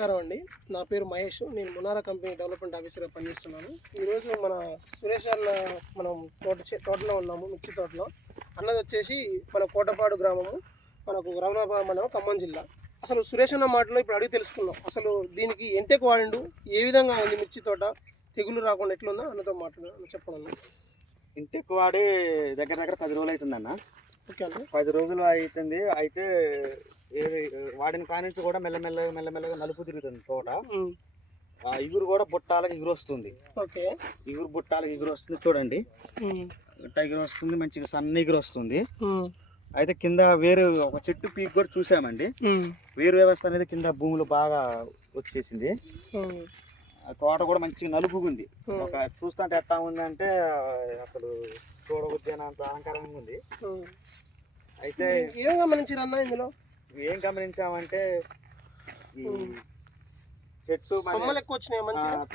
నమస్కారం అండి. నా పేరు మహేష్. నేను మునారా కంపెనీ డెవలప్మెంట్ ఆఫీసర్గా పనిచేస్తున్నాను. ఈరోజు మన సురేష్ అన్న మనం తోటలో ఉన్నాము, మిర్చి తోటలో. అన్నది వచ్చేసి మన కోటపాడు గ్రామము, మనకు రమణాబాద్ మండలం, ఖమ్మం జిల్లా. అసలు సురేష్ అన్న మాటలో ఇప్పుడు అడిగి తెలుసుకుందాం. అసలు దీనికి ఎంటెక్ వాడిండు, ఏ విధంగా ఉంది మిర్చి తోట, తెగులు రాకుండా ఎట్లుందో అన్నతో చెప్పండి. ఇంటికి వాడి దగ్గర 10 రోజులు అవుతుందన్న. ఓకే అండి. 10 రోజులు అవుతుంది. అయితే వాడిన కానించి కూడా మెల్లమెల్లగా నలుపు తిరుగుతుంది తోట. ఇగురు కూడా బుట్టాలకు ఎగురు వస్తుంది. ఓకే, ఇగురు బుట్టాలకు ఎగురు వస్తుంది చూడండి. ఎగురు వస్తుంది, మంచిగా సన్న ఎగురు వస్తుంది. అయితే కింద వేరు ఒక చెట్టు పీక్ కూడా చూసామండి. వేరు వ్యవస్థ అనేది కింద భూమిలో బాగా వచ్చేసింది. తోట కూడా మంచిగా నలుపుగుంది. ఒక చూస్తుంటే ఎట్లా ఉంది అంటే అసలు చూడవద్దు అంత అలంకారంగా ఉంది. అయితే ఏం గమనించారన్న ఇందులో? ఏం గమనించామంటే ఈ చెట్టు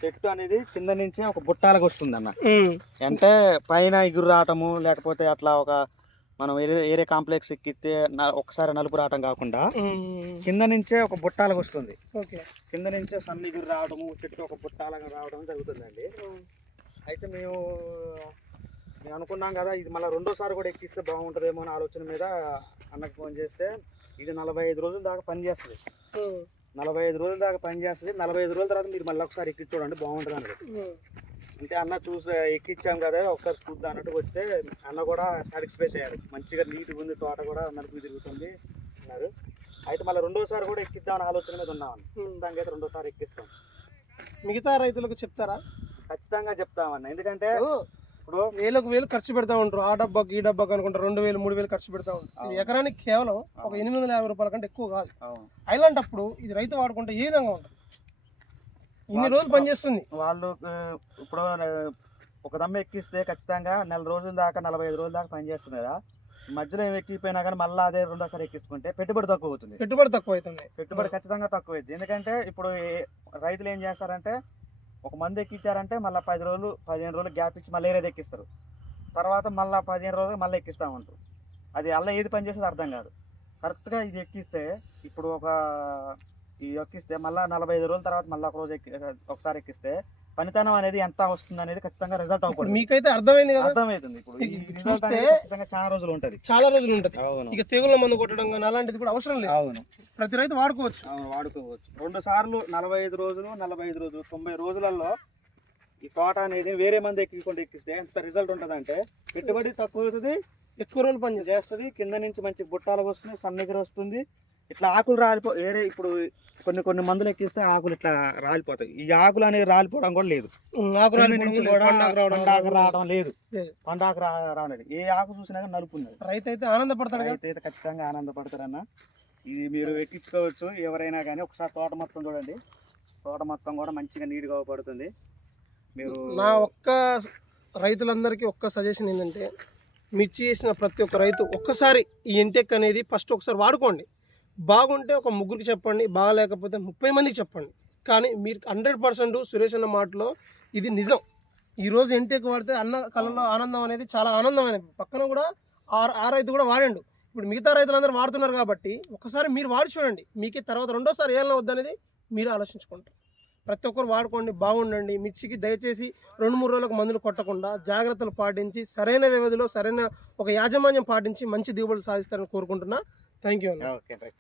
చెట్టు అనేది కింద నుంచి ఒక బుట్టాలకు వస్తుంది అన్న. అంటే పైన ఎగురు రావటము, లేకపోతే అట్లా ఒక మనం ఏరే కాంప్లెక్స్ ఎక్కితే ఒకసారి నలుపు రావటం కాకుండా కింద నుంచే ఒక బుట్టాలకు వస్తుంది. కింద నుంచే సన్న ఎగురు రావడము, చెట్టు ఒక బుట్టాలకు రావడం జరుగుతుందండి. అయితే మేము అనుకున్నాం కదా, ఇది మళ్ళీ రెండోసారి కూడా ఎక్కిస్తే బాగుంటుందేమో అని ఆలోచన మీద అన్నకు ఫోన్ చేస్తే, ఇది 45 రోజుల దాకా పనిచేస్తుంది. 45 రోజుల దాకా పనిచేస్తుంది. 45 రోజుల తర్వాత మీరు మళ్ళీ ఒకసారి ఎక్కి చూడండి, బాగుంటుంది అన్నది. అంటే అన్న ఎక్కించాం కదా, ఒకసారి చూద్దాం అన్నట్టు వస్తే అన్న కూడా సాటిస్ఫై అయ్యారు. మంచిగా నీట్గా ఉంది, తోట కూడా నలుపు తిరుగుతుంది అన్నారు. అయితే మళ్ళీ రెండోసారి కూడా ఎక్కిద్దామని ఆలోచన మీద ఉన్నామని. ఖచ్చితంగా అయితే రెండోసారి ఎక్కిస్తాం. మిగతా రైతులకు చెప్తారా? ఖచ్చితంగా చెప్తామన్న. ఎందుకంటే ఇప్పుడు వేలు ఖర్చు పెడతా ఉంటారు. ఆ డబ్బాకి ఈ డబ్బాకి అనుకుంటారు 2,000 3,000 ఖర్చు పెడతా ఉంటారు. ఎకరానికి కేవలం ఒక 850 రూపాయల కంటే ఎక్కువ కాదు. అలాంటప్పుడు ఇది రైతు వాడుకుంటే ఏ విధంగా ఉంటుంది? ఇన్ని రోజులు పనిచేస్తుంది. వాళ్ళు ఇప్పుడు ఒక దమ్మ ఎక్కిస్తే ఖచ్చితంగా 4 రోజుల దాకా 45 రోజుల దాకా పనిచేస్తుంది కదా. మధ్యలో ఏమి ఎక్కిపోయినా కానీ మళ్ళీ అదే రెండోసారి ఎక్కించుకుంటే పెట్టుబడి తక్కువ అవుతుంది. పెట్టుబడి ఖచ్చితంగా తక్కువ అవుతుంది. ఎందుకంటే ఇప్పుడు రైతులు ఏం చేస్తారంటే, ఒక మంది ఎక్కించారంటే మళ్ళీ 10 రోజులు 15 రోజులు గ్యాప్ ఇచ్చి మళ్ళీ ఏరేది ఎక్కిస్తారు. తర్వాత మళ్ళీ 15 రోజులు మళ్ళీ ఎక్కిస్తామంటారు. అది అలా ఏది పని చేసేది అర్థం కాదు. కరెక్ట్గా ఇది ఎక్కిస్తే ఇప్పుడు ఎక్కిస్తే మళ్ళీ 45 రోజుల తర్వాత మళ్ళీ ఒకసారి ఎక్కిస్తే పనితనం అనేది ఎంత వస్తుంది అనేది ఖచ్చితంగా రిజల్ట్ అవుతుంది. మీకైతే అర్థమైంది కదా? అర్థమవుతుంది. ఇప్పుడు చూస్తే చాలా రోజులు ఉంటుంది. ఇక తెగుళ్ళ మందు కొట్టడం కానీ అలాంటిది కూడా అవసరం లేదు. అవును, ప్రతి రైతు వాడుకోవచ్చు. 2 సార్లు 45 రోజులు 90 రోజులలో ఈ తోట అనేది వేరే మంది ఎక్కిస్తే ఎంత రిజల్ట్ ఉంటుంది అంటే, పెట్టుబడి తక్కువ అవుతుంది, ఎక్కువ రోజులు పని చేస్తుంది. కింద నుంచి మంచి బుట్టాలకు వస్తుంది, సన్నగిరి వస్తుంది. ఇట్లా ఆకులు వేరే ఇప్పుడు కొన్ని మందులు ఎక్కిస్తే ఆకులు ఇట్లా రాలిపోతాయి. ఈ ఆకులు అనేది రాలిపోవడం కూడా లేదు. రావడం లేదు, పండాకు రావడం. ఏ ఆకు చూసినా నలుపు ఉన్నది. రైతు అయితే ఆనందపడతాడు. రైతు అయితే ఖచ్చితంగా ఆనందపడతారన్న. ఇది మీరు ఎక్కించుకోవచ్చు ఎవరైనా కానీ. ఒకసారి తోట మొత్తం చూడండి, తోట మొత్తం కూడా మంచిగా నీట్గా పడుతుంది. మీరు నా రైతులందరికీ ఒక్క సజెషన్ ఏంటంటే, మిర్చి చేసిన ప్రతి ఒక్క రైతు ఒక్కసారి ఈ ఇంటెక్ అనేది ఫస్ట్ ఒకసారి వాడుకోండి. బాగుంటే ఒక 3కి చెప్పండి, బాగాలేకపోతే 30 మందికి చెప్పండి. కానీ మీరు 100% సురేష్ అన్న మాటలో ఇది నిజం. ఈరోజు ఇంటెక్ వాడితే అన్న కళ్ళలో ఆనందం అనేది చాలా ఆనందమైనది. పక్కన కూడా ఆ రైతు కూడా వాడండు. ఇప్పుడు మిగతా రైతులందరూ వాడుతున్నారు కాబట్టి ఒకసారి మీరు వాడి చూడండి. మీకే తర్వాత రెండోసారి ఏమైనా వద్దనేది మీరు ఆలోచించుకుంటారు. ప్రతి ఒక్కరు వాడుకోండి, బాగుండండి. మిర్చికి దయచేసి 2-3 రోజులకు మందులు కొట్టకుండా జాగ్రత్తలు పాటించి సరైన వ్యవధిలో సరైన ఒక యాజమాన్యం పాటించి మంచి దిగుబడులు సాధిస్తారని కోరుకుంటున్నా. Thank you. Okay, right.